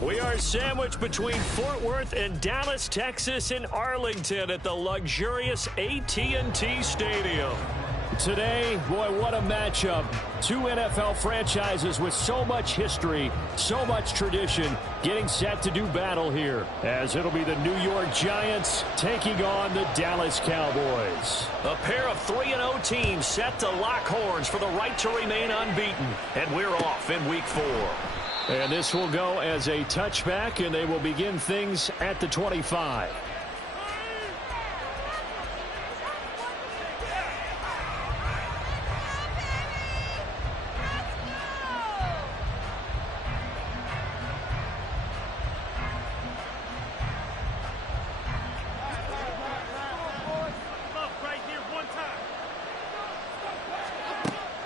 We are sandwiched between Fort Worth and Dallas, Texas, and Arlington at the luxurious AT&T Stadium. Today, boy, what a matchup. Two NFL franchises with so much history, so much tradition, getting set to do battle here, as it'll be the New York Giants taking on the Dallas Cowboys. A pair of 3-0 teams set to lock horns for the right to remain unbeaten, and we're off in Week 4. And this will go as a touchback, and they will begin things at the 25.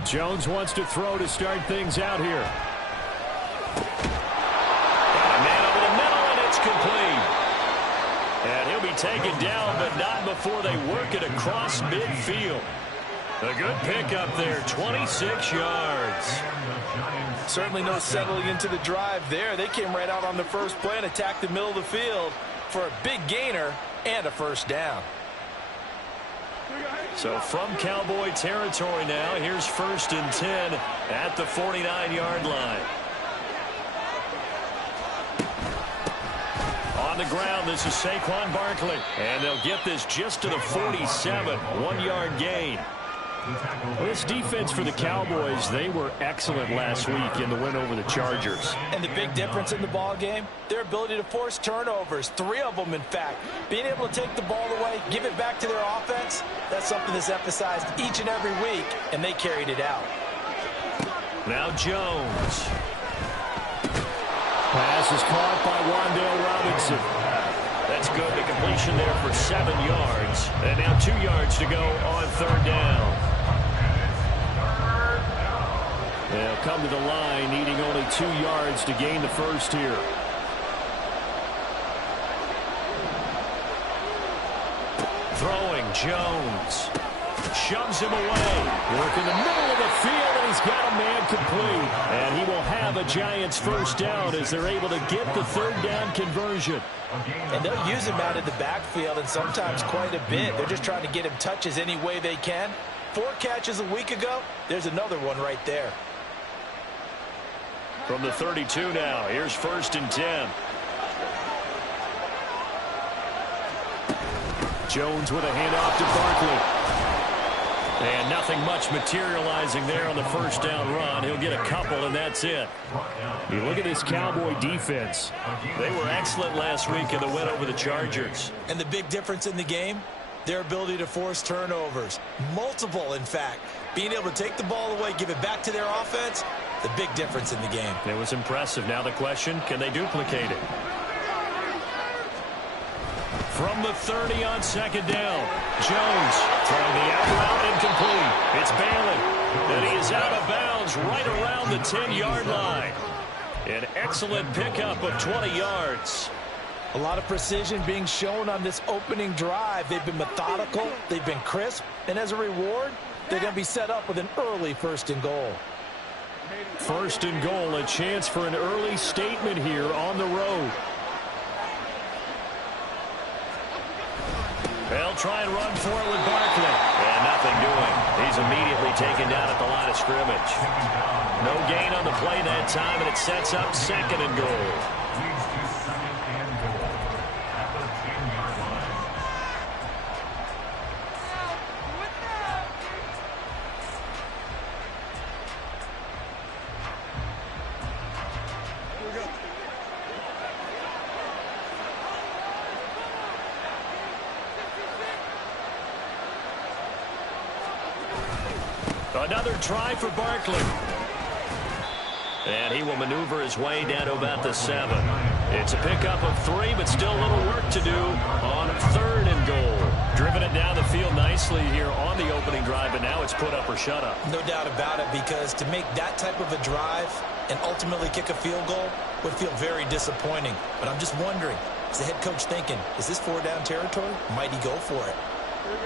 Jones wants to throw to start things out here. And a man over the middle, and it's complete. And he'll be taken down, but not before they work it across midfield. A good pickup there, 26 yards. Certainly no settling into the drive there. They came right out on the first play and attacked the middle of the field for a big gainer and a first down. So from Cowboy territory now, here's 1st and 10 at the 49-yard line. On the ground, this is Saquon Barkley. And they'll get this just to the 47, 1-yard gain. This defense for the Cowboys, they were excellent last week in the win over the Chargers. And the big difference in the ball game, their ability to force turnovers, 3 of them in fact. Being able to take the ball away, give it back to their offense, that's something that's emphasized each and every week, and they carried it out. Now Jones. Pass is caught by Wan'Dale Robinson. That's good. The completion there for 7 yards. And now 2 yards to go on 3rd down. They'll come to the line, needing only 2 yards to gain the first here. Throwing, Jones. Shoves him away. Work in the middle of the field, and he's got a man complete. And he will have a Giants first down as they're able to get the 3rd down conversion. And they'll use him out in the backfield, and sometimes quite a bit. They're just trying to get him touches any way they can. 4 catches a week ago, there's another one right there. From the 32 now, here's 1st and 10. Jones with a handoff to Barkley. And nothing much materializing there on the first down run. He'll get a couple, and that's it. You look at this Cowboy defense. They were excellent last week in the win over the Chargers. And the big difference in the game, their ability to force turnovers. Multiple, in fact. Being able to take the ball away, give it back to their offense, the big difference in the game. It was impressive. Now the question, can they duplicate it? From the 30 on 2nd down. Jones throwing the out route incomplete. It's Balin. And he is out of bounds right around the 10-yard line. An excellent pickup of 20 yards. A lot of precision being shown on this opening drive. They've been methodical. They've been crisp. And as a reward, they're going to be set up with an early 1st and goal. 1st and goal, a chance for an early statement here on the road. They'll try and run for it with Barkley. And nothing doing. He's immediately taken down at the line of scrimmage. No gain on the play that time, and it sets up 2nd and goal. Another try for Barkley. And he will maneuver his way down to about the 7. It's a pickup of 3, but still a little work to do on 3rd and goal. Driven it down the field nicely here on the opening drive, and now it's put up or shut up. No doubt about it, because to make that type of a drive and ultimately kick a field goal would feel very disappointing. But I'm just wondering, is the head coach thinking, is this 4-down territory? Might he go for it?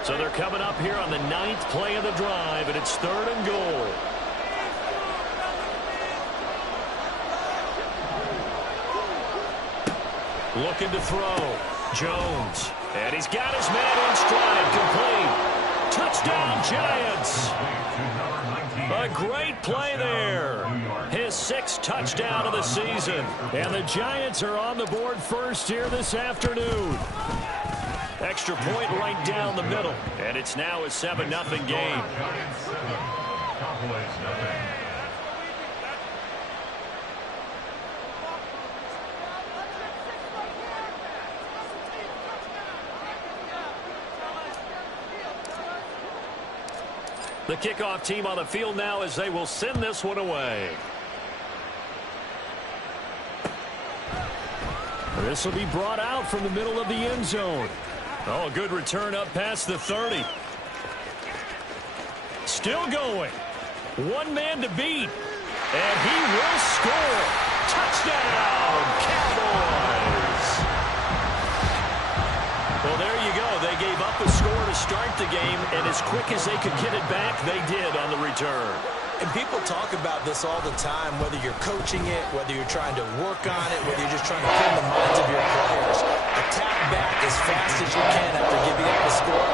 So they're coming up here on the 9th play of the drive, and it's 3rd and goal. Looking to throw. Jones. And he's got his man in stride. Complete. Touchdown, Giants. A great play there. His 6th touchdown of the season. And the Giants are on the board first here this afternoon. Extra point right down the middle. And it's now a 7-0 game. The kickoff team on the field now as they will send this one away. This will be brought out from the middle of the end zone. Oh, good return up past the 30. Still going. One man to beat. And he will score. Touchdown, Cowboys. Well, there you go. They gave up a score to start the game, and as quick as they could get it back, they did on the return. And people talk about this all the time, whether you're coaching it, whether you're trying to work on it, whether you're just trying to put in the minds of your players. Attack back as fast as you can after giving up a score.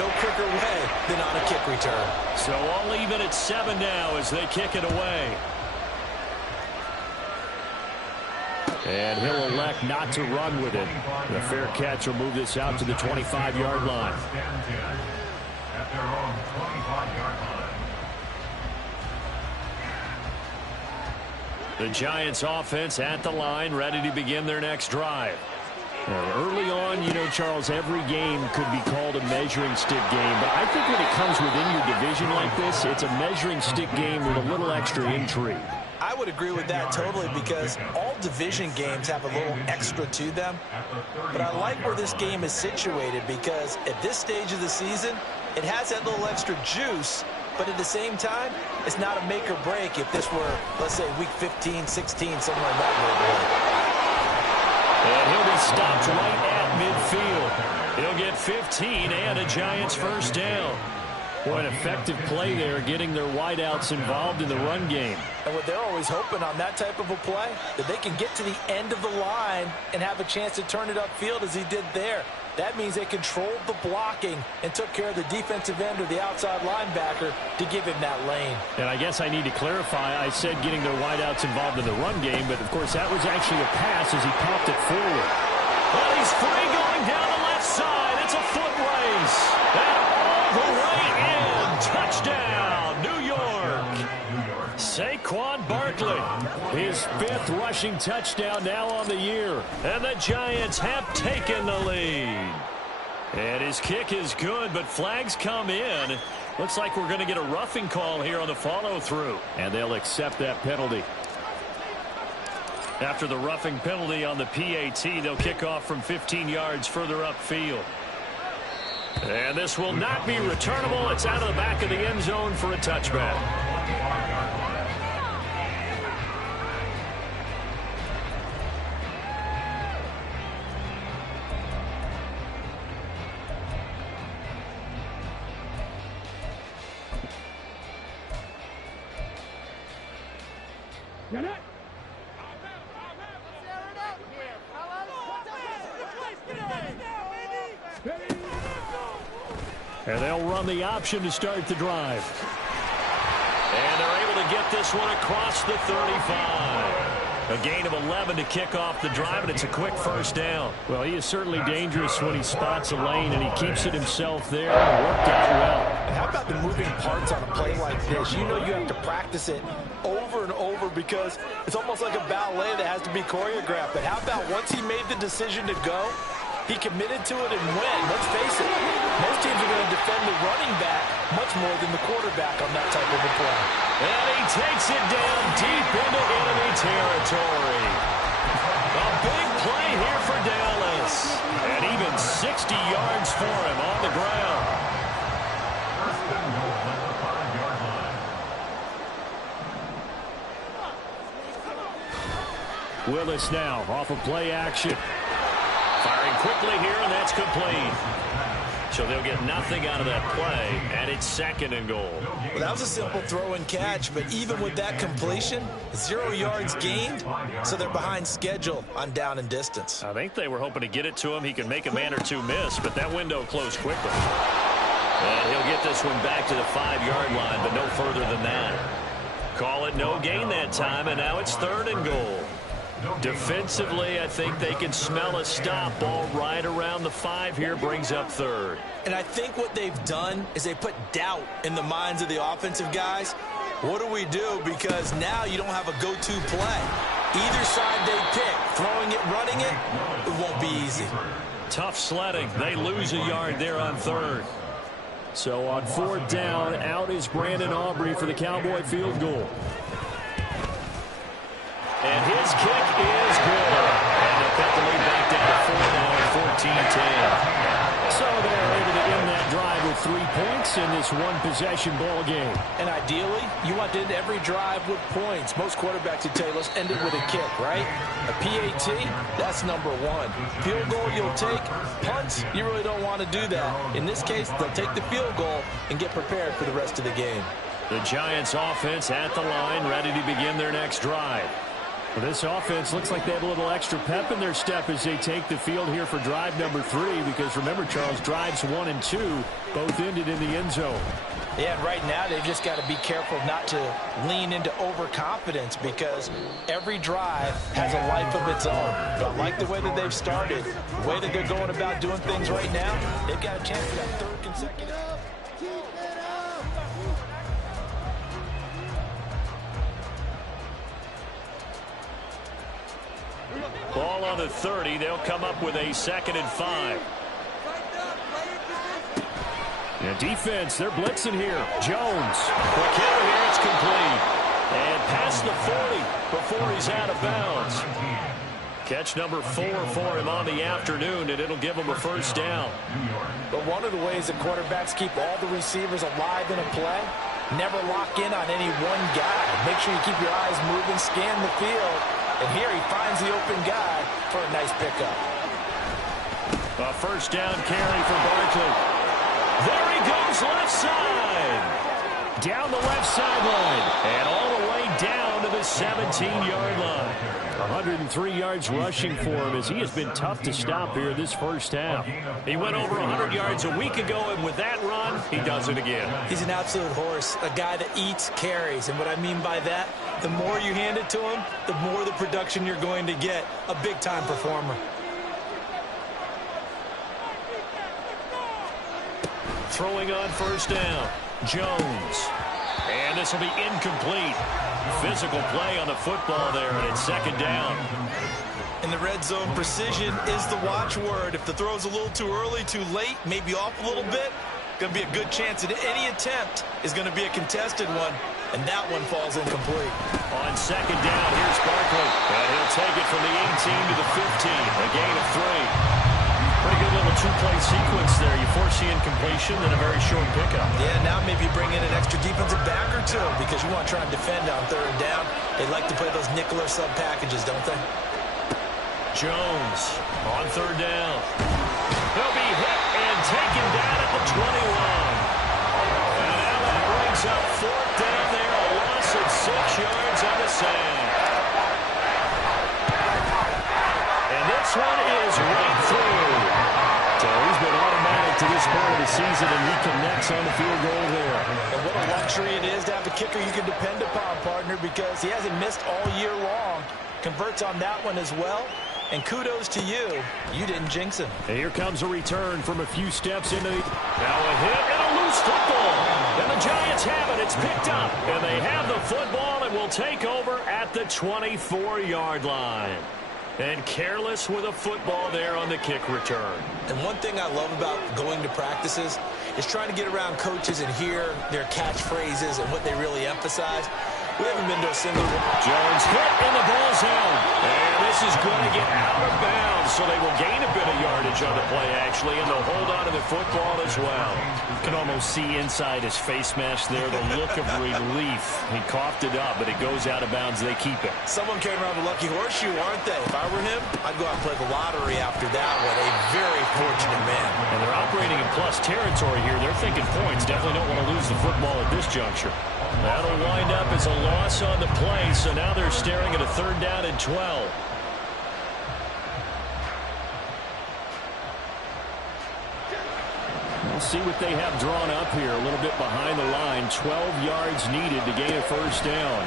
No quicker way than on a kick return. So all even at 7 now as they kick it away. And he'll elect not to run with it. The fair catch will move this out to the 25-yard line. The Giants offense at the line, ready to begin their next drive. Early on, you know, Charles, every game could be called a measuring stick game. But I think when it comes within your division like this, it's a measuring stick game with a little extra intrigue. I would agree with that totally because all division games have a little extra to them. But I like where this game is situated because at this stage of the season, it has that little extra juice. But at the same time, it's not a make or break if this were, let's say, week 15, 16, somewhere in that neighborhood. And he'll be stopped right at midfield. He'll get 15 and a Giants first down. Boy, an effective play there, getting their wideouts involved in the run game. And what they're always hoping on that type of a play, that they can get to the end of the line and have a chance to turn it upfield as he did there. That means they controlled the blocking and took care of the defensive end or the outside linebacker to give him that lane. And I guess I need to clarify, I said getting their wideouts involved in the run game, but of course that was actually a pass as he popped it forward. Well, he's free going down the left side. It's a foot race. And all the way in. Touchdown, New York. Saquon Barkley, his 5th rushing touchdown now on the year. And the Giants have taken the lead. And his kick is good, but flags come in. Looks like we're going to get a roughing call here on the follow-through. And they'll accept that penalty. After the roughing penalty on the PAT, they'll kick off from 15 yards further upfield. And this will not be returnable. It's out of the back of the end zone for a touchback. And they'll run the option to start the drive. And they're able to get this one across the 35. A gain of 11 to kick off the drive, and it's a quick first down. Well, he is certainly dangerous when he spots a lane, and he keeps it himself there and worked out well. And how about the moving parts on a play like this? You know you have to practice it over and over because it's almost like a ballet that has to be choreographed. But how about once he made the decision to go, he committed to it and went. Let's face it, most teams are going to defend the running back much more than the quarterback on that type of a play. And he takes it down deep into enemy territory. A big play here for Dallas. And even 60 yards for him on the ground. Willis now off of play action. Firing quickly here, and that's complete. So they'll get nothing out of that play, and it's 2nd and goal. Well, that was a simple throw and catch, but even with that completion, 0 yards gained, so they're behind schedule on down and distance. I think they were hoping to get it to him. He could make a man or two miss, but that window closed quickly. And he'll get this one back to the 5-yard line, but no further than that. Call it no gain that time, and now it's 3rd and goal. Defensively, I think they can smell a stop. Ball right around the 5 here, brings up 3rd. And I think what they've done is they put doubt in the minds of the offensive guys. What do we do? Because now you don't have a go-to play. Either side they pick, throwing it, running it, it won't be easy. Tough sledding. They lose a yard there on 3rd. So on 4th down, out is Brandon Aubrey for the Cowboy field goal. And his kick is good. And they'll cut the lead back down to 4 now at 14-10. So they're able to end that drive with 3 points in this one-possession ball game. And ideally, you want to end every drive with points. Most quarterbacks would tell you, let's end it with a kick, right? A PAT, that's number 1. Field goal you'll take. Punts, you really don't want to do that. In this case, they'll take the field goal and get prepared for the rest of the game. The Giants offense at the line, ready to begin their next drive. Well, this offense looks like they have a little extra pep in their step as they take the field here for drive number 3, because remember, Charles, drives 1 and 2 both ended in the end zone. Yeah, and right now they've just got to be careful not to lean into overconfidence, because every drive has a life of its own. But I like the way that they've started, the way that they're going about doing things right now. They've got a chance for that 3rd consecutive. Ball on the 30. They'll come up with a 2nd and 5. And defense, they're blitzing here. Jones. Quick hitter here. It's complete. And past the 40 before he's out of bounds. Catch number 4 for him on the afternoon, and it'll give him a 1st down. But one of the ways that quarterbacks keep all the receivers alive in a play, never lock in on any one guy. Make sure you keep your eyes moving, scan the field. And here he finds the open guy for a nice pickup. A 1st down carry for Barkley. There he goes left side. Down the left sideline. And all the way down to the 17-yard line. 103 yards rushing for him, as he has been tough to stop here this first half. He went over 100 yards a week ago, and with that run, he does it again. He's an absolute horse, a guy that eats carries. And what I mean by that, the more you hand it to him, the more the production you're going to get. A big-time performer. Throwing on 1st down, Jones. And this will be incomplete. Physical play on the football there, and it's 2nd down. In the red zone, precision is the watchword. If the throw's a little too early, too late, maybe off a little bit, going to be a good chance that any attempt is going to be a contested one, and that one falls incomplete. On 2nd down, here's Barkley, and he'll take it from the 18 to the 15, a gain of 3. Pretty good little 2-play sequence there. You foresee incompletion and a very short pickup. Yeah, now maybe bring in an extra defensive back or 2, because you want to try and defend on 3rd down. They like to play those nickel or sub packages, don't they? Jones on 3rd down. He'll be hit and taken down at the 21. And now that brings up 4th down there, a loss of 6 yards on the sand. And this one is right through. So he's been automatic to this part of the season, and he connects on the field goal there. And what a luxury it is to have a kicker you can depend upon, partner, because he hasn't missed all year long. Converts on that one as well. And kudos to you. You didn't jinx him. And here comes a return from a few steps into the... Now a hit and a loose football. And the Giants have it. It's picked up. And they have the football and will take over at the 24-yard line. And careless with a football there on the kick return. And one thing I love about going to practices is trying to get around coaches and hear their catchphrases and what they really emphasize. We haven't been to a single one. Jones hit, and the ball's out. And this is going to get out of bounds, so they will gain a bit of yardage on the play, actually, and they'll hold on to the football as well. You can almost see inside his face mask there the look of relief. He coughed it up, but it goes out of bounds. They keep it. Someone carrying around the lucky horseshoe, aren't they? If I were him, I'd go out and play the lottery after that one. A very fortunate man. And they're operating in plus territory here. They're thinking points. Definitely don't want to lose the football at this juncture. That'll wind up as a loss on the play, so now they're staring at a 3rd down and 12. We'll see what they have drawn up here. A little bit behind the line. 12 yards needed to gain a 1st down.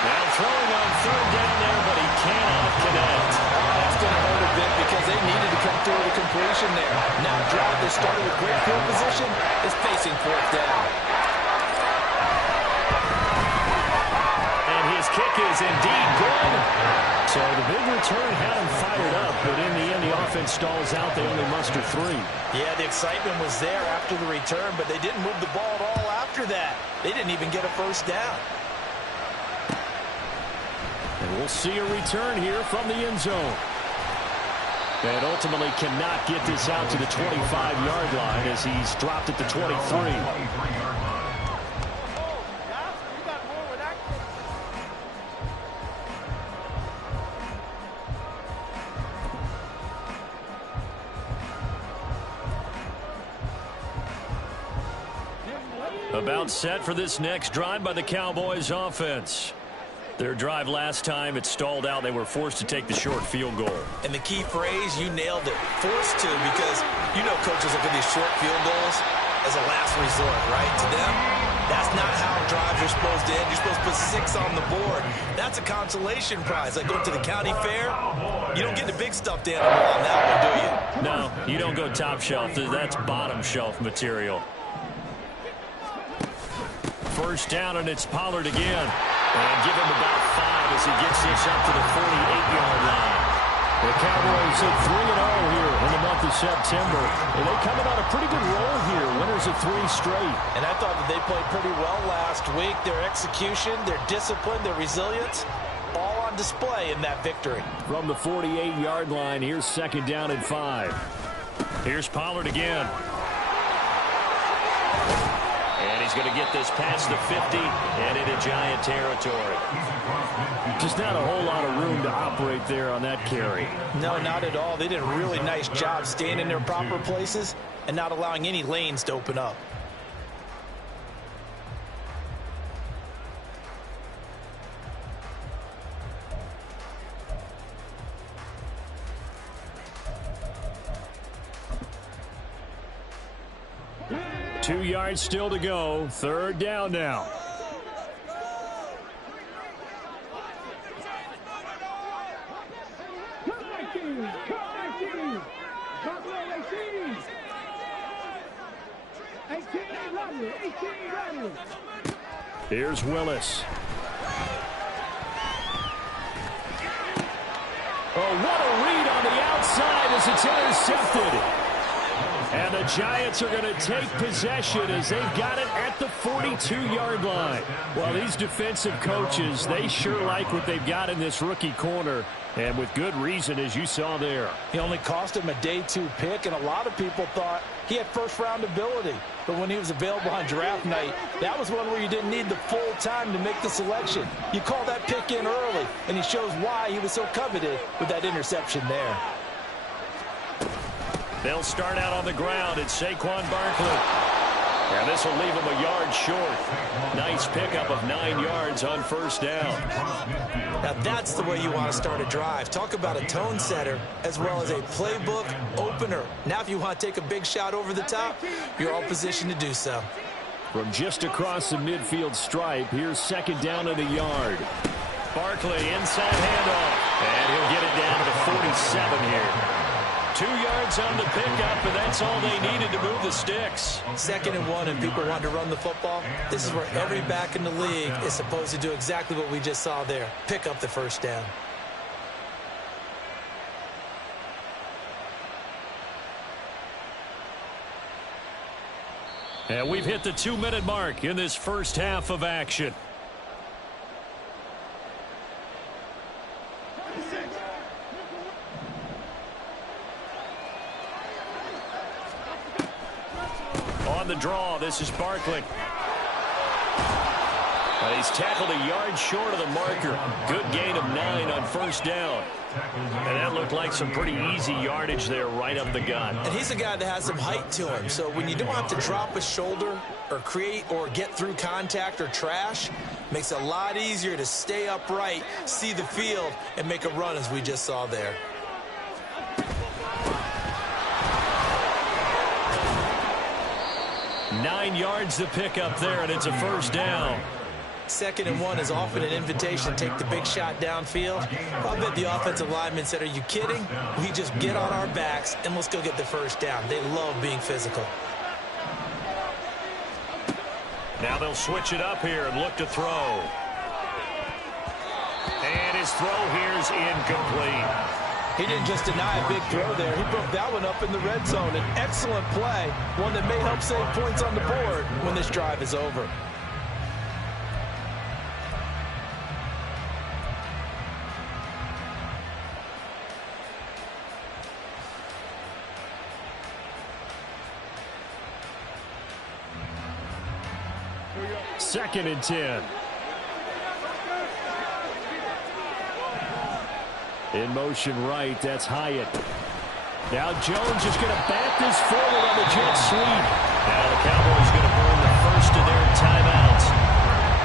Now throwing on 3rd down there, but he cannot connect. That's going to hurt a bit because they needed to come through with a completion there. Now drive that started with great field position is facing 4th down. His kick is indeed good. So the big return had him fired up, but in the end, the offense stalls out. They only muster 3. Yeah, the excitement was there after the return, but they didn't move the ball at all after that. They didn't even get a 1st down. And we'll see a return here from the end zone. And ultimately cannot get this out to the 25-yard line as he's dropped at the 23. About set for this next drive by the Cowboys offense. Their drive last time, it stalled out. They were forced to take the short field goal. And the key phrase, you nailed it. Forced to, because you know coaches look at these short field goals as a last resort, right? To them, that's not how drives are supposed to end. You're supposed to put 6 on the board. That's a consolation prize. Like going to the county fair, you don't get the big stuffed animal on that one, do you? No, you don't go top shelf. That's bottom shelf material. 1st down, and it's Pollard again. And give him about 5 as he gets this up to the 48-yard line. The Cowboys at 3-0 here in the month of September. And they coming on a pretty good roll here. Winners of 3 straight. And I thought that they played pretty well last week. Their execution, their discipline, their resilience, all on display in that victory. From the 48-yard line, here's 2nd down and 5. Here's Pollard again. And he's going to get this past the 50 and into Giant territory. Just not a whole lot of room to operate there on that carry. No, not at all. They did a really nice job staying in their proper places and not allowing any lanes to open up. Two yards still to go. 3rd down now. Here's Willis. Oh, what a read on the outside as it's intercepted. And the Giants are going to take possession as they've got it at the 42-yard line. Well, these defensive coaches, they sure like what they've got in this rookie corner. And with good reason, as you saw there. He only cost him a day 2 pick, and a lot of people thought he had first-round ability. But when he was available on draft night, that was one where you didn't need the full time to make the selection. You call that pick in early, and he shows why he was so coveted with that interception there. They'll start out on the ground. It's Saquon Barkley. And this will leave him a yard short. Nice pickup of 9 yards on 1st down. Now that's the way you want to start a drive. Talk about a tone setter as well as a playbook opener. Now if you want to take a big shot over the top, you're all positioned to do so. From just across the midfield stripe, here's 2nd down and a yard. Barkley inside handoff. And he'll get it down to the 47 here. 2 yards on the pickup, and that's all they needed to move the sticks. 2nd and 1, and people want to run the football. This is where every back in the league is supposed to do exactly what we just saw there. Pick up the 1st down. And we've hit the 2-minute mark in this first half of action. On the draw, this is Barkley. He's tackled a yard short of the marker. Good gain of 9 on first down. And that looked like some pretty easy yardage there right up the gut. And he's a guy that has some height to him. So when you don't have to drop a shoulder or create or get through contact or trash, makes it a lot easier to stay upright, see the field, and make a run as we just saw there. Nine yards to pick up there, and it's a first down. 2nd and 1 is often an invitation to take the big shot downfield. I bet the offensive lineman said, are you kidding? We just get on our backs and let's go get the first down. They love being physical. Now they'll switch it up here and look to throw. And his throw here's incomplete. He didn't just deny a big throw there. He broke that one up in the red zone. An excellent play, one that may help save points on the board when this drive is over. Second and 10. In motion right, that's Hyatt. Now Jones is going to bat this forward on the jet sweep. Now the Cowboys going to burn the first of their timeouts.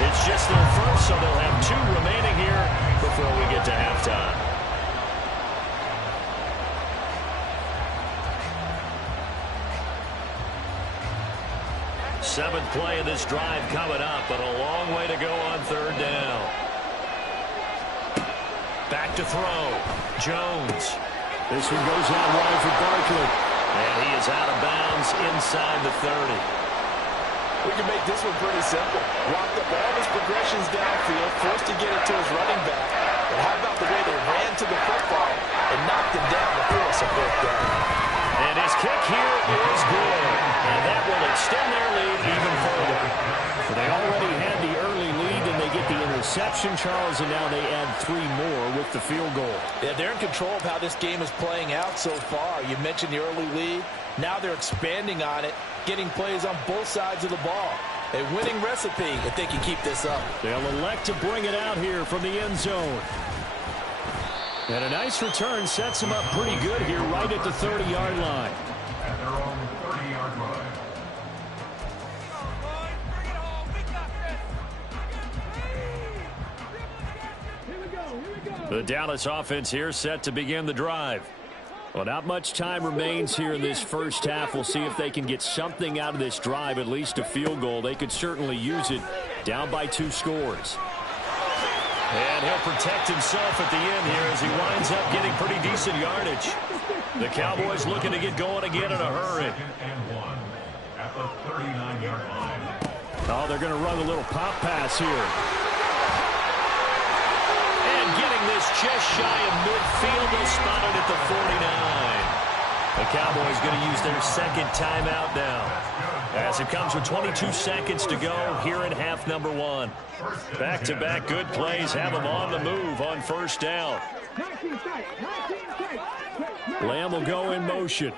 It's just their first, so they'll have 2 remaining here before we get to halftime. Seventh play of this drive coming up, but a long way to go on third down. Back to throw. Jones. This one goes out wide for Barkley. And he is out of bounds inside the 30. We can make this one pretty simple. Walked up all his progressions downfield, forced to get it to his running back. But how about the way they ran to the football and knocked him down before it's a fourth down? And his kick here is good. And that will extend their lead even further. They already had the early lead, and they get the interception, Charles, and now they add 3 more with the field goal. Yeah, they're in control of how this game is playing out so far. You mentioned the early lead. Now they're expanding on it, getting plays on both sides of the ball. A winning recipe if they can keep this up. They'll elect to bring it out here from the end zone. And a nice return sets them up pretty good here right at the 30-yard line. At their own 30-yard line. The Dallas offense here set to begin the drive. Well, not much time remains here in this first half. We'll see if they can get something out of this drive, at least a field goal. They could certainly use it down by 2 scores. And he'll protect himself at the end here as he winds up getting pretty decent yardage. The Cowboys looking to get going again in a hurry. At the 39-yard line. Oh, they're going to run a little pop pass here. And getting this just shy of midfield, they'll spot it at the 49. The Cowboys going to use their 2nd timeout now, as it comes with 22 seconds to go here in half number 1. Back-to-back good plays have them on the move on first down. Lamb will go in motion.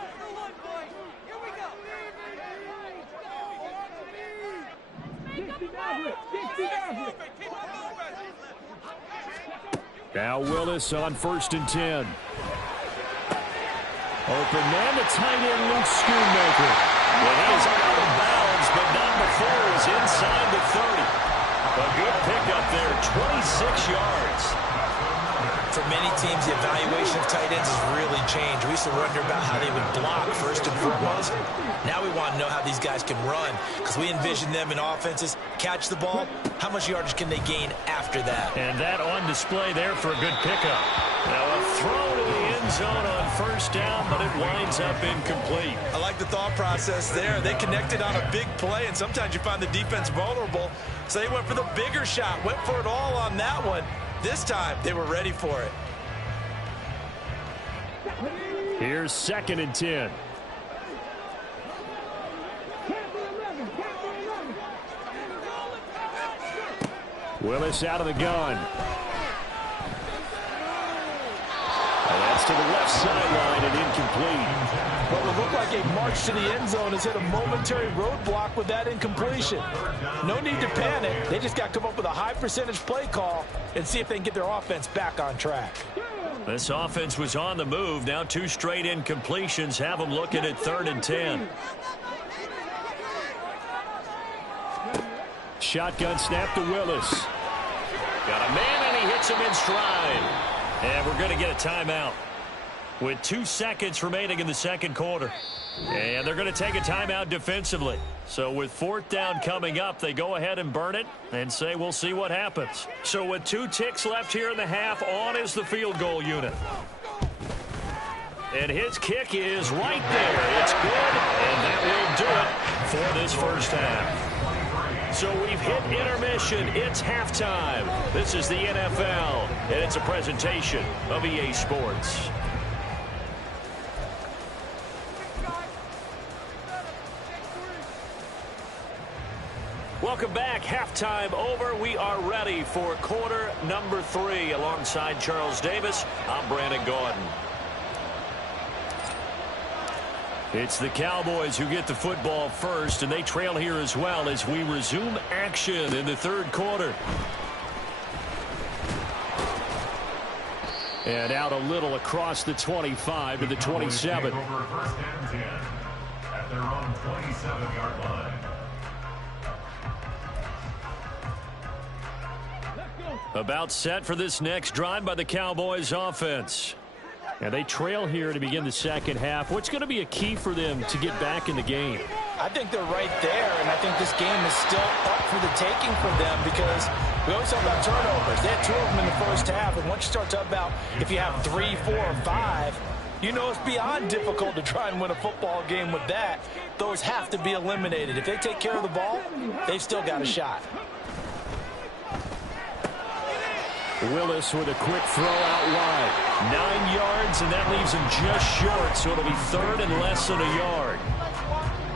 Now Willis on 1st and 10. Open man, the tight end, Luke Schoonmaker. Well, he is out of bounds, but not before he's inside the 30. A good pickup there, 26 yards. For many teams, the evaluation of tight ends has really changed. We used to wonder about how they would block first and foremost. Now we want to know how these guys can run, because we envision them in offenses catch the ball. How much yardage can they gain after that? And that on display there for a good pickup. Now a throw to the end zone on first down, but it winds up incomplete. I like the thought process there. They connected on a big play, and sometimes you find the defense vulnerable. So they went for the bigger shot, went for it all on that one. This time, they were ready for it. Here's 2nd and 10. Willis out of the gun. And that's to the left sideline and incomplete. What would look like a march to the end zone has hit a momentary roadblock with that incompletion. No need to panic. They just got to come up with a high percentage play call and see if they can get their offense back on track. This offense was on the move. Now 2 straight incompletions have them looking at 3rd and 10. Shotgun snap to Willis. Got a man, and he hits him in stride. And we're going to get a timeout with 2 seconds remaining in the second quarter. And they're going to take a timeout defensively. So with 4th down coming up, they go ahead and burn it and say we'll see what happens. So with 2 ticks left here in the half, on is the field goal unit. And his kick is right there. It's good, and that will do it for this first half. So we've hit intermission. It's halftime. This is the NFL, and it's a presentation of EA Sports. Welcome back. Halftime over. We are ready for quarter number 3. Alongside Charles Davis, I'm Brandon Gaudin. It's the Cowboys who get the football first, and they trail here as well as we resume action in the third quarter. And out a little across the 25 to the 27. Over 1st and 10 at their own 27-yard line. About set for this next drive by the Cowboys offense. And they trail here to begin the second half. What's going to be a key for them to get back in the game? I think they're right there, and I think this game is still up for the taking for them because we always talk about turnovers. They had 2 of them in the first half, and once you start talking about if you have 3, 4, or 5, you know it's beyond difficult to try and win a football game with that. Those have to be eliminated. If they take care of the ball, they've still got a shot. Willis with a quick throw out wide. 9 yards, and that leaves him just short, so it'll be 3rd and less than a yard.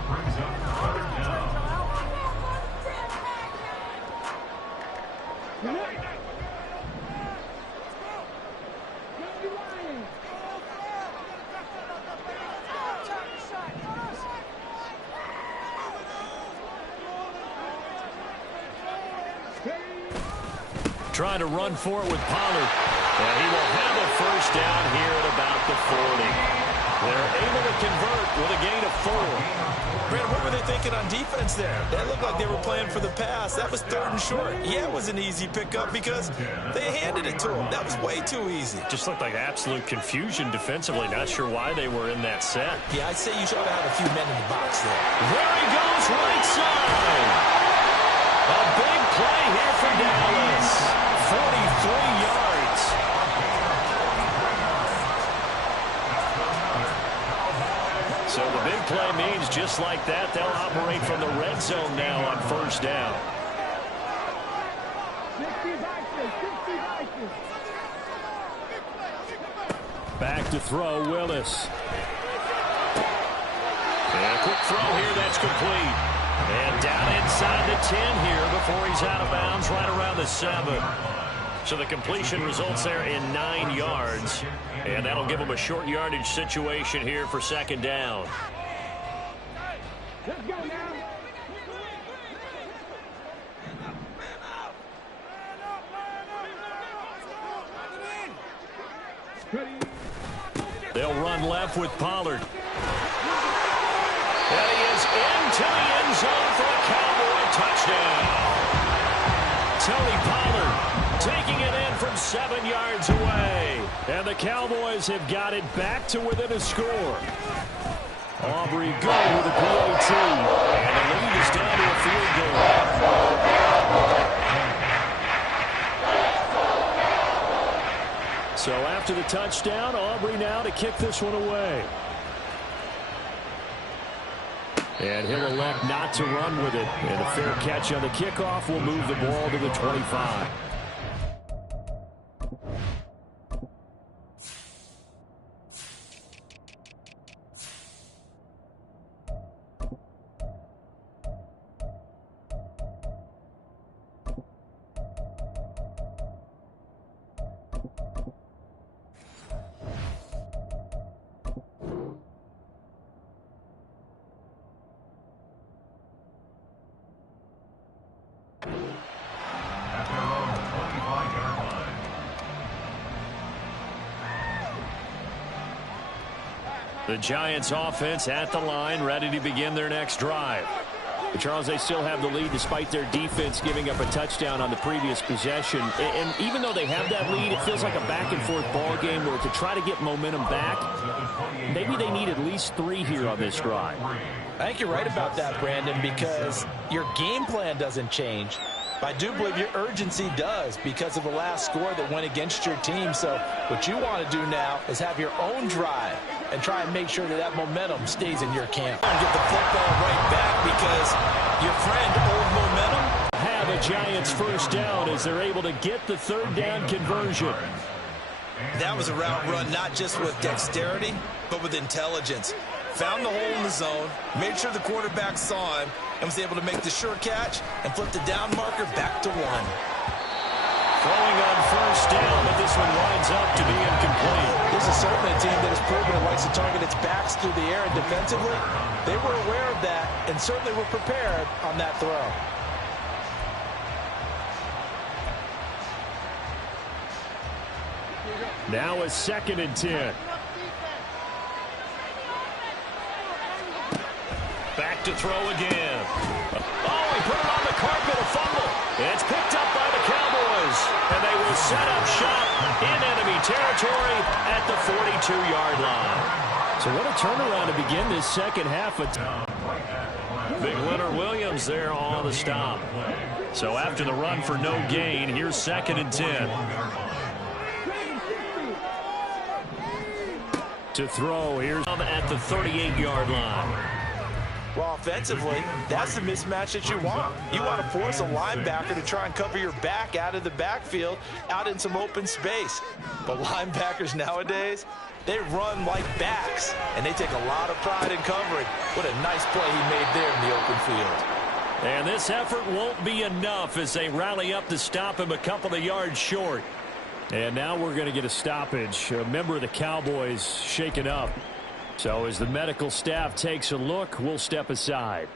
Brings up 3rd down. Trying to run for it with Pollard. And he will have a first down here at about the 40. They're able to convert with a gain of 4. Brandon, what were they thinking on defense there? That looked like they were playing for the pass. That was 3rd and short. Yeah, it was an easy pickup because they handed it to him. That was way too easy. Just looked like absolute confusion defensively. Not sure why they were in that set. Yeah, I'd say you should have had a few men in the box there. There he goes, right side. A big play here for Dallas. 43 yards. So the big play means just like that, they'll operate from the red zone now on first down. Back to throw, Willis. And a quick throw here, that's complete. And down inside the 10 here before he's out of bounds, right around the 7. So the completion results there in 9 yards. And that'll give him a short yardage situation here for second down. Let's go now. They'll run left with Pollard. And he is into the end zone for a Cowboy touchdown. Tony Pollard taking it in from 7 yards away. And the Cowboys have got it back to within a score. Aubrey good with a PAT. And the lead is down to a field goal. So after the touchdown, Aubrey now to kick this one away. And he'll elect not to run with it. And a fair catch on the kickoff will move the ball to the 25. The Giants offense at the line, ready to begin their next drive. But Charles, they still have the lead despite their defense giving up a touchdown on the previous possession. And even though they have that lead, it feels like a back-and-forth ball game where to try to get momentum back, maybe they need at least 3 here on this drive. I think you're right about that, Brandon, because your game plan doesn't change. I do believe your urgency does because of the last score that went against your team. So what you want to do now is have your own drive and try and make sure that that momentum stays in your camp. And get the football right back because your friend, old momentum. Have a Giants first down as they're able to get the 3rd down conversion. That was a route run not just with dexterity, but with intelligence. Found the hole in the zone, made sure the quarterback saw him, and was able to make the sure catch and flip the down marker back to 1. Throwing on first down, but this one winds up to be incomplete. This is certainly a team that has proven it likes to target its backs through the air and defensively. They were aware of that and certainly were prepared on that throw. Now a 2nd and 10. Back to throw again. Oh, he put it on the carpet, a fumble. It's picked up by the Cowboys, and they will set up shop in enemy territory at the 42-yard line. So what a turnaround to begin this second half. Big Leonard Williams there on the stop. So after the run for no gain, here's 2nd and 10. To throw, here's at the 38-yard line. Well, offensively, that's the mismatch that you want. You want to force a linebacker to try and cover your back out of the backfield, out in some open space. But linebackers nowadays, they run like backs, and they take a lot of pride in covering. What a nice play he made there in the open field. And this effort won't be enough as they rally up to stop him a couple of yards short. And now we're going to get a stoppage. A member of the Cowboys shaken up. So as the medical staff takes a look, we'll step aside.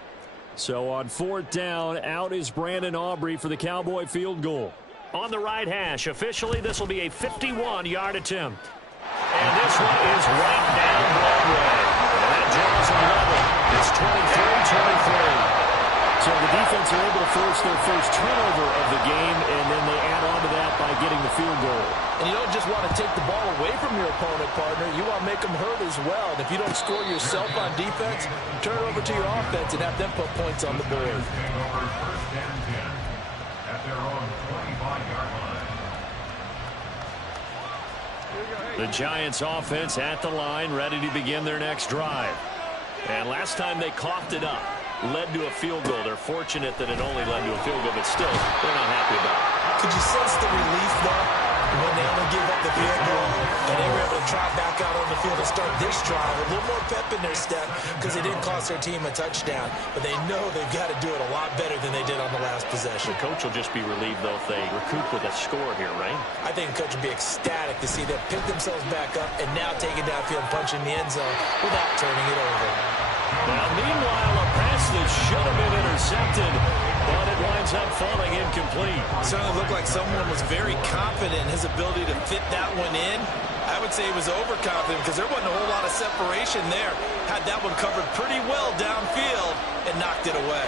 So on 4th down, out is Brandon Aubrey for the Cowboy field goal. On the right hash, officially this will be a 51-yard attempt. And this one is right down Broadway. And that draws a level. It's 23-23. So the defense are able to force their first turnover of the game, and then they add on to that by getting the field goal. And you don't just want to take the ball away from your opponent, partner. You want to make them hurt as well. And if you don't score yourself on defense, turn it over to your offense and have them put points on the board. At their own 25-yard line. The Giants offense at the line, ready to begin their next drive. And last time they coughed it up, led to a field goal. They're fortunate that it only led to a field goal, but still, they're not happy about it. Could you sense the relief, though, when they only give up the field goal and they were able to try back out on the field and start this drive? A little more pep in their step because they didn't cost their team a touchdown, but they know they've got to do it a lot better than they did on the last possession. The coach will just be relieved, though, if they recoup with a score here, right? I think the coach would be ecstatic to see them pick themselves back up and now take it downfield and punch in the end zone without turning it over. Now, meanwhile, a pass that should have been intercepted, but it winds up falling incomplete. Certainly looked like someone was very confident in his ability to fit that one in. I would say he was overconfident because there wasn't a whole lot of separation there. Had that one covered pretty well downfield and knocked it away.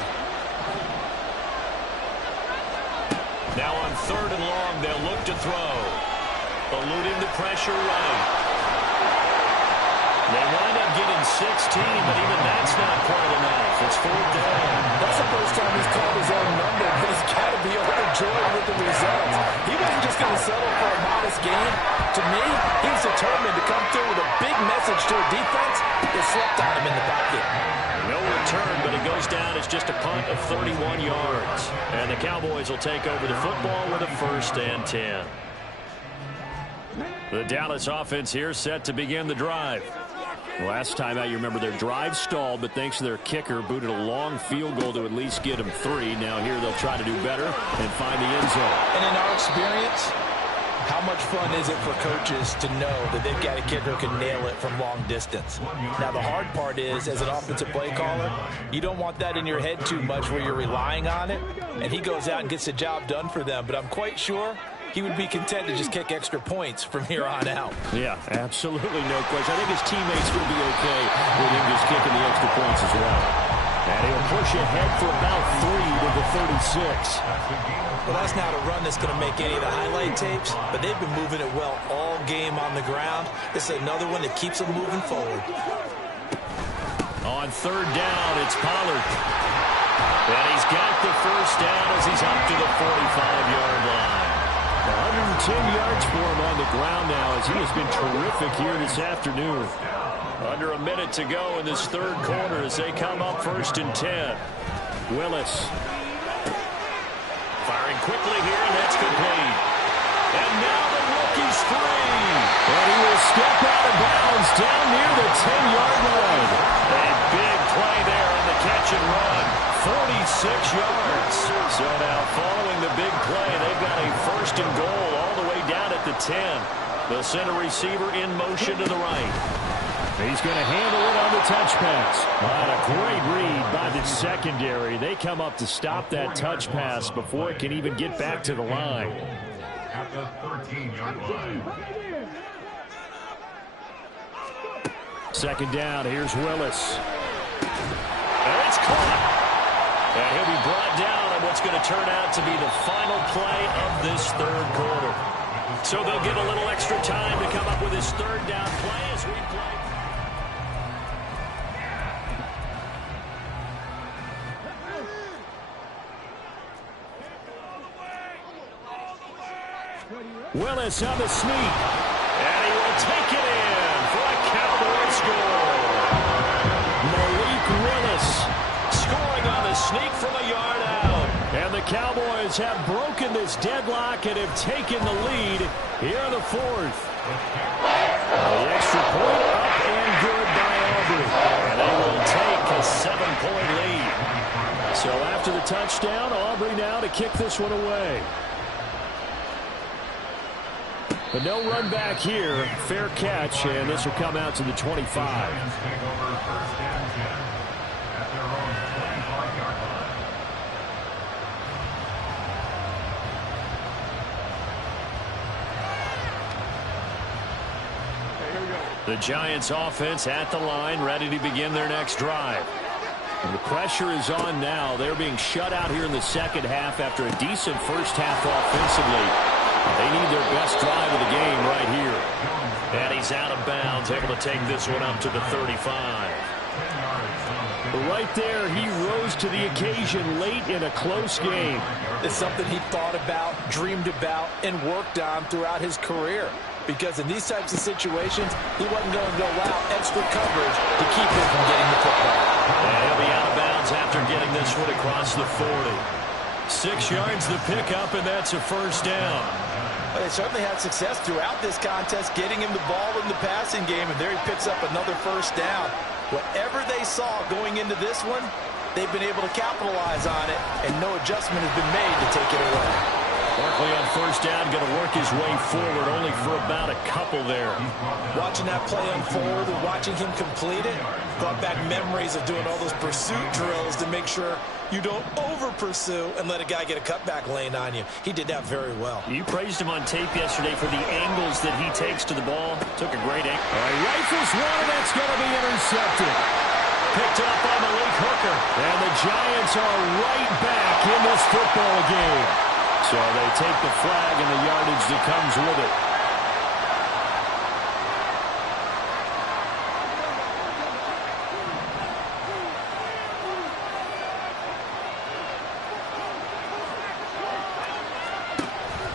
Now on 3rd and long, they'll look to throw. Eluding the pressure right. They wind up getting 16, but even that's not quite enough. It's 4th down. That's the first time he's called his own number, but he's got to be overjoyed with the results. He wasn't just going to settle for a modest game. To me, he was determined to come through with a big message to a defense that slept on him in the pocket. No return, but it goes down as just a punt of 31 yards. And the Cowboys will take over the football with a 1st and 10. The Dallas offense here set to begin the drive. Last time out, you remember their drive stalled, but thanks to their kicker, booted a long field goal to at least get them 3. Now here they'll try to do better and find the end zone. And in our experience, how much fun is it for coaches to know that they've got a kicker who can nail it from long distance? Now, the hard part is, as an offensive play caller, you don't want that in your head too much where you're relying on it, and he goes out and gets the job done for them. But I'm quite sure he would be content to just kick extra points from here on out. Yeah, absolutely no question. I think his teammates would be okay with him just kicking the extra points as well. And he'll push ahead for about 3 to the 36. Well, that's not a run that's going to make any of the highlight tapes, but they've been moving it well all game on the ground. This is another one that keeps them moving forward. On third down, it's Pollard. And he's got the first down as he's up to the 45-yard line. 110 yards for him on the ground now as he has been terrific here this afternoon. Under a minute to go in this third quarter as they come up 1st and 10. Willis. Firing quickly here, and that's complete. And now the rookie's free. And he will step out of bounds down near the 10-yard line. A big play there on the catch and run. 46 yards. So now following the big play, they've got a 1st and goal all the way down at the 10. The center receiver in motion to the right. He's going to handle it on the touch pass. What a great read by the secondary. They come up to stop that touch pass before it can even get back to the line. At the 13-yard line. 2nd down, here's Willis. And it's caught. And he'll be brought down on what's going to turn out to be the final play of this third quarter. So they'll get a little extra time to come up with his 3rd down play as we play. Willis on the sneak. And he will take it in for a Cowboy score. Malik Willis scoring on the sneak from a yard out. And the Cowboys have broken this deadlock and have taken the lead here in the 4th. The extra point up and good by Aubrey. And they will take a 7-point lead. So after the touchdown, Aubrey now to kick this one away. But no run back here. Fair catch, and this will come out to the 25. The Giants offense at the line, ready to begin their next drive. And the pressure is on now. They're being shut out here in the second half after a decent first half offensively. They need their best drive of the game right here. And he's out of bounds, able to take this one up to the 35. Right there, he rose to the occasion late in a close game. It's something he thought about, dreamed about, and worked on throughout his career. Because in these types of situations, he wasn't going to go out extra coverage to keep him from getting the football. And he'll be out of bounds after getting this one across the 40. 6 yards to pick up, and that's a 1st down. Well, they certainly had success throughout this contest, getting him the ball in the passing game, and there he picks up another 1st down. Whatever they saw going into this one, they've been able to capitalize on it, and no adjustment has been made to take it away. Barkley on 1st down, going to work his way forward, only for about a couple there. Watching that play unfold and watching him complete it brought back memories of doing all those pursuit drills to make sure you don't over-pursue and let a guy get a cutback lane on you. He did that very well. You praised him on tape yesterday for the angles that he takes to the ball. Took a great angle. Rifles one, and that's going to be intercepted. Picked up by Malik Hooker. And the Giants are right back in this football game. So they take the flag and the yardage that comes with it.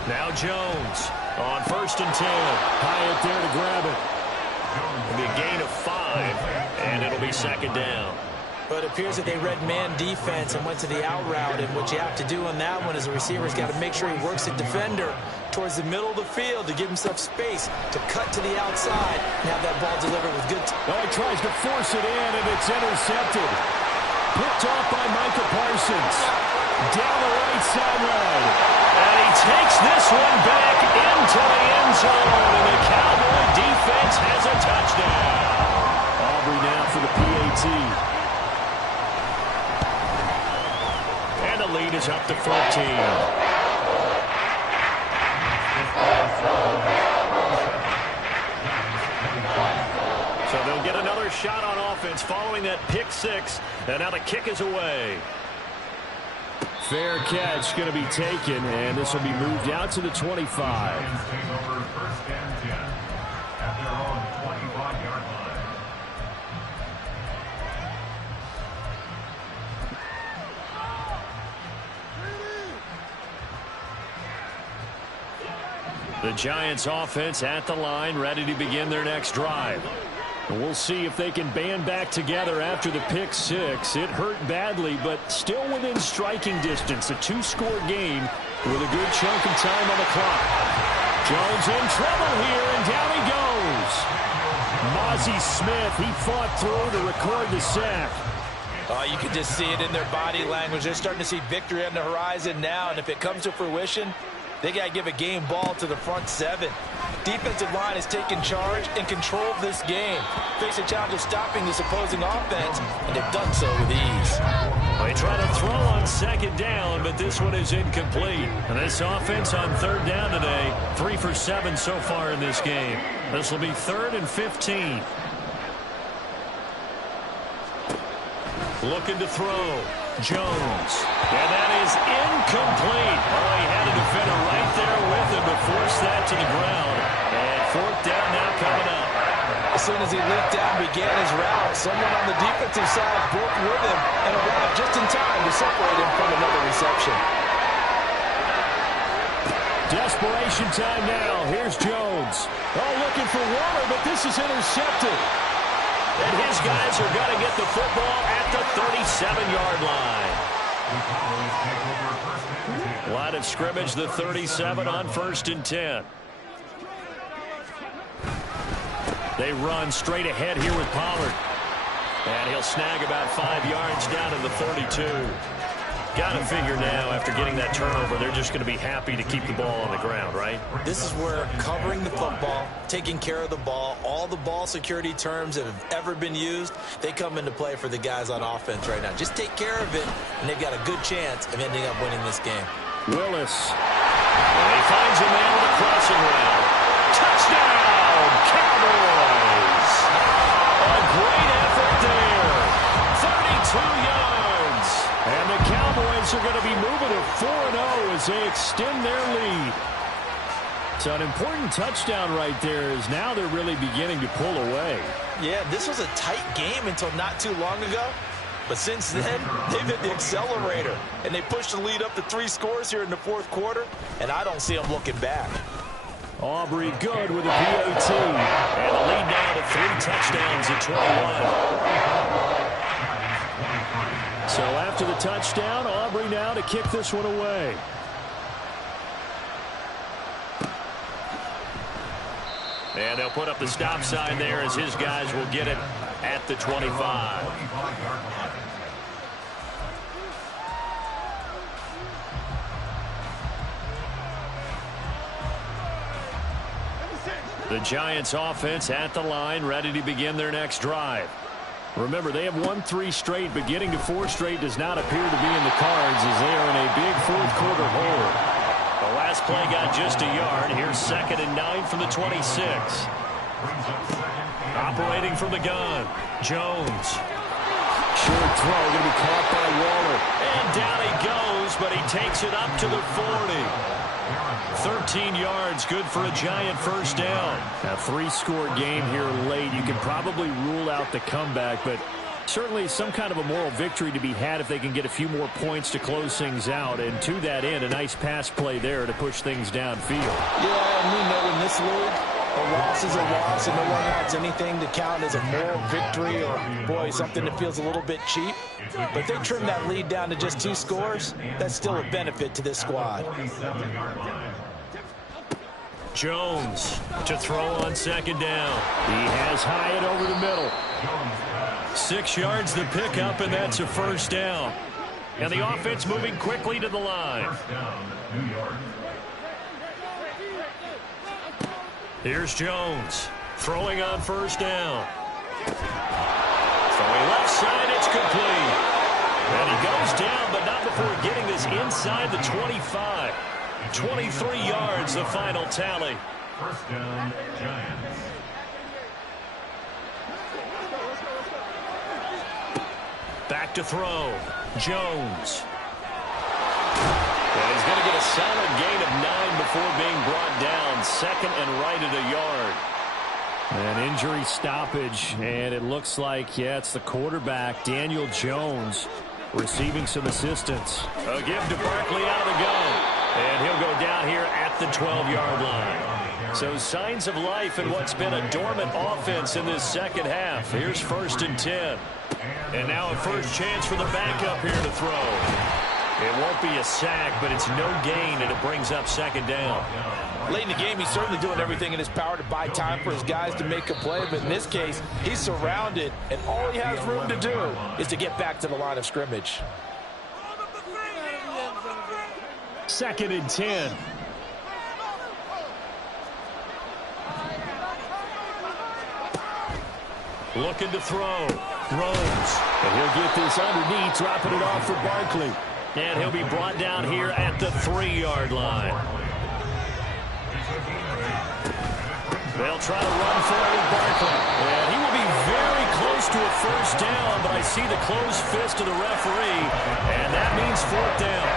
Now Jones on 1st and 10. Hyatt there to grab it. It'll be a gain of 5, and it'll be 2nd down. But it appears that they read man defense and went to the out route. And what you have to do on that one is the receiver's got to make sure he works the defender towards the middle of the field to give himself space to cut to the outside and have that ball delivered with good. Oh, he tries to force it in, and it's intercepted. Picked off by Micah Parsons. Down the right sideline. And he takes this one back into the end zone. And the Cowboy defense has a touchdown. Aubrey now for the PAT. And the lead is up to 14. shot on offense following that pick six, and now the kick is away. Fair catch going to be taken, and this will be moved out to the 25. The Giants offense at the line, ready to begin their next drive. And we'll see if they can band back together after the pick six. It hurt badly, but still within striking distance. A two-score game with a good chunk of time on the clock. Jones in trouble here, and down he goes. Mozzie Smith, he fought through to record the sack. You can just see it in their body language. They're starting to see victory on the horizon now, and if it comes to fruition, they got to give a game ball to the front seven. Defensive line is taking charge and control of this game. Face a challenge of stopping this opposing offense, and they've done so with ease. They try to throw on second down, but this one is incomplete. And this offense on third down today, 3 for 7 so far in this game. This will be 3rd and 15. Looking to throw. Jones. And that is incomplete. Oh, he had a defender right there with him to force that to the ground. And 4th down now coming up. As soon as he leaped down, began his route, someone on the defensive side broke with him and arrived just in time to separate him from another reception. Desperation time now. Here's Jones. Oh, looking for Waller, but this is intercepted. And his guys are going to get the football at the 37-yard line. Line of scrimmage, the 37 on 1st and 10. They run straight ahead here with Pollard. And he'll snag about 5 yards down in the 32. Got to figure now, after getting that turnover, they're just going to be happy to keep the ball on the ground, right? This is where covering the football, taking care of the ball, all the ball security terms that have ever been used, they come into play for the guys on offense right now. Just take care of it, and they've got a good chance of ending up winning this game. Willis. And he finds a man with a crossing route. Touchdown, Cowboys! A great effort there. 32 yards. And the Cowboys are going to be moving to 4-0 as they extend their lead. So an important touchdown right there is now they're really beginning to pull away. Yeah, this was a tight game until not too long ago. But since then, they've hit the accelerator. And they pushed the lead up to 3 scores here in the 4th quarter. And I don't see them looking back. Aubrey good with a PAT. And the lead now to 3 touchdowns at 21. So after the touchdown, Aubrey now to kick this one away. And they'll put up the stop sign there as his guys will get it at the 25. The Giants offense at the line, ready to begin their next drive. Remember, they have won 3 straight, but getting to 4 straight does not appear to be in the cards as they are in a big 4th quarter hole. The last play got just a yard. Here's 2nd and 9 from the 26. Operating from the gun, Jones. Short throw, going to be caught by Waller. And down he goes, but he takes it up to the 40. 13 yards, good for a Giant 1st down. A 3-score game here late. You can probably rule out the comeback, but certainly some kind of a moral victory to be had if they can get a few more points to close things out. And to that end, a nice pass play there to push things downfield. Yeah, and we know in this league, a loss is a loss, and no one wants anything to count as a moral victory or, boy, something that feels a little bit cheap. But if they trim that lead down to just 2 scores, that's still a benefit to this squad. Jones to throw on 2nd down. He has Hyatt over the middle. 6 yards the pickup, and that's a 1st down. And the offense moving quickly to the line. Here's Jones throwing on 1st down. Throwing left side, it's complete. And he goes down, but not before getting this inside the 25. 23 yards, the final tally. 1st down, Giants. Back to throw. Jones. And he's going to get a solid gain of 9 before being brought down. Second and right at a yard. An injury stoppage, and it looks like, it's the quarterback, Daniel Jones, receiving some assistance. A give to Barkley out of the gun. And he'll go down here at the 12-yard line. So signs of life in what's been a dormant offense in this second half. Here's 1st and 10. And now a first chance for the backup here to throw. It won't be a sack, but it's no gain, and it brings up 2nd down. Late in the game, he's certainly doing everything in his power to buy time for his guys to make a play. But in this case, he's surrounded, and all he has room to do is to get back to the line of scrimmage. 2nd and 10. Looking to throw. Throws. And he'll get this underneath, dropping it off for Barkley. And he'll be brought down here at the 3-yard line. They'll try to run forward Barkley. And he will be very close to a first down, but I see the closed fist of the referee, and that means 4th down.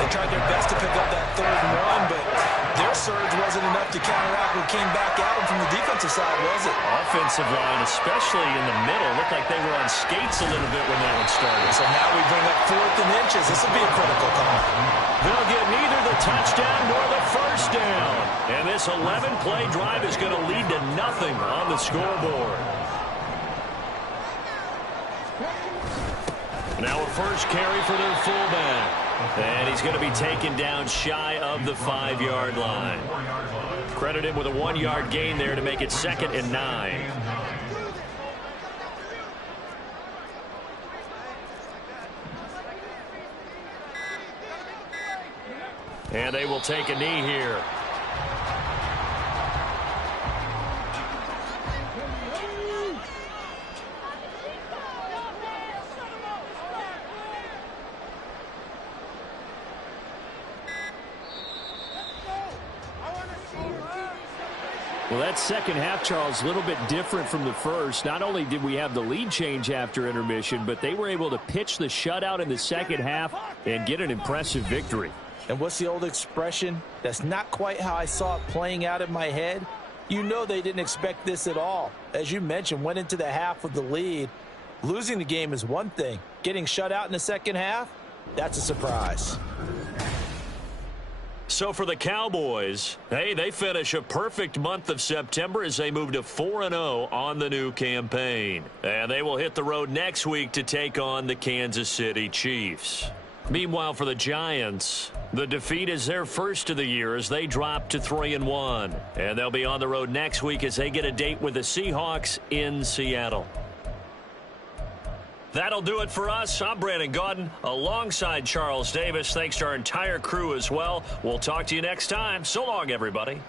They tried their best to pick up that 3rd and 1, but their surge wasn't enough to counteract what came back at them from the defensive side, was it? Offensive line, especially in the middle, looked like they were on skates a little bit when that one started. So now we bring up 4th and inches. This will be a critical call. They'll get neither the touchdown nor the first down. And this 11-play drive is going to lead to nothing on the scoreboard. Now a first carry for their fullback. And he's going to be taken down shy of the 5-yard line. Credit him with a 1-yard gain there to make it 2nd and 9. And they will take a knee here. Well, that second half, Charles, a little bit different from the first. Not only did we have the lead change after intermission, but they were able to pitch the shutout in the second half and get an impressive victory. And what's the old expression? That's not quite how I saw it playing out in my head. You know they didn't expect this at all. As you mentioned, went into the half with the lead. Losing the game is one thing. Getting shut out in the second half, that's a surprise. So for the Cowboys, hey, they finish a perfect month of September as they move to 4-0 on the new campaign. And they will hit the road next week to take on the Kansas City Chiefs. Meanwhile, for the Giants, the defeat is their first of the year as they drop to 3-1. And they'll be on the road next week as they get a date with the Seahawks in Seattle. That'll do it for us. I'm Brandon Gaudin alongside Charles Davis. Thanks to our entire crew as well. We'll talk to you next time. So long, everybody.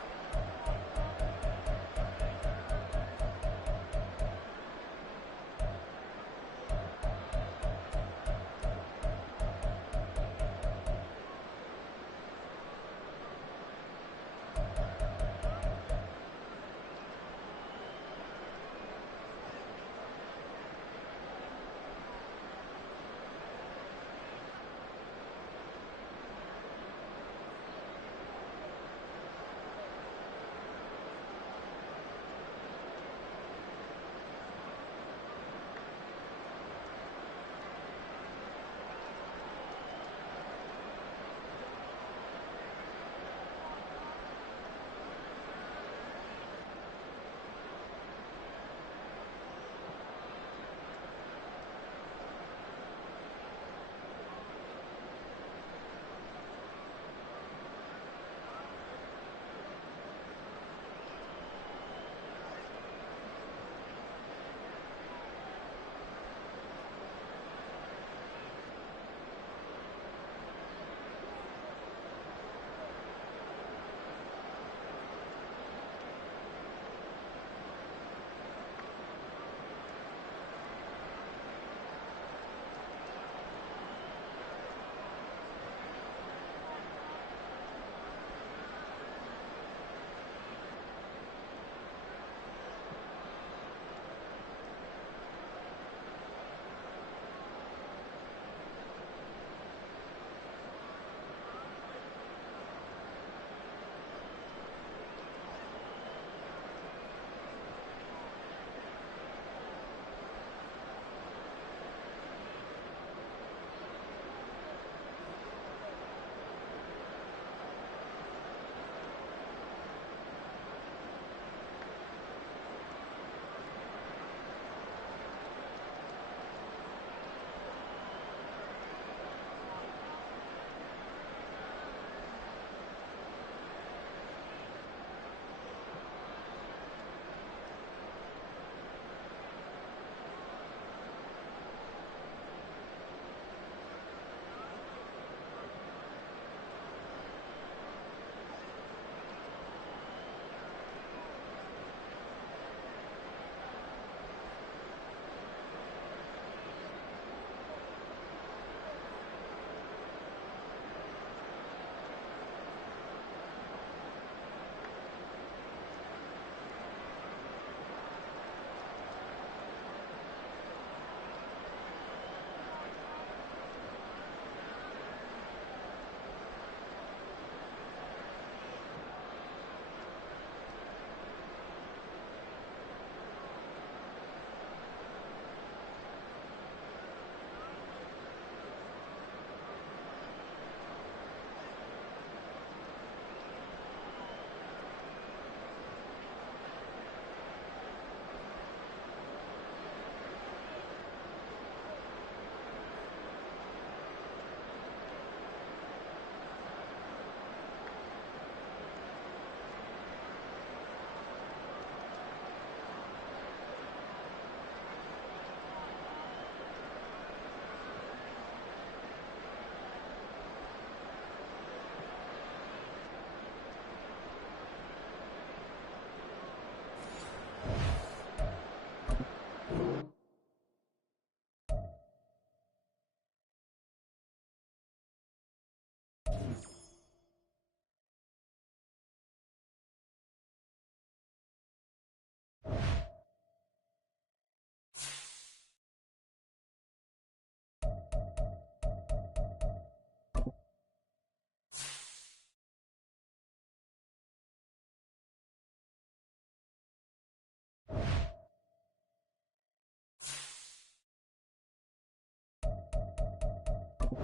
You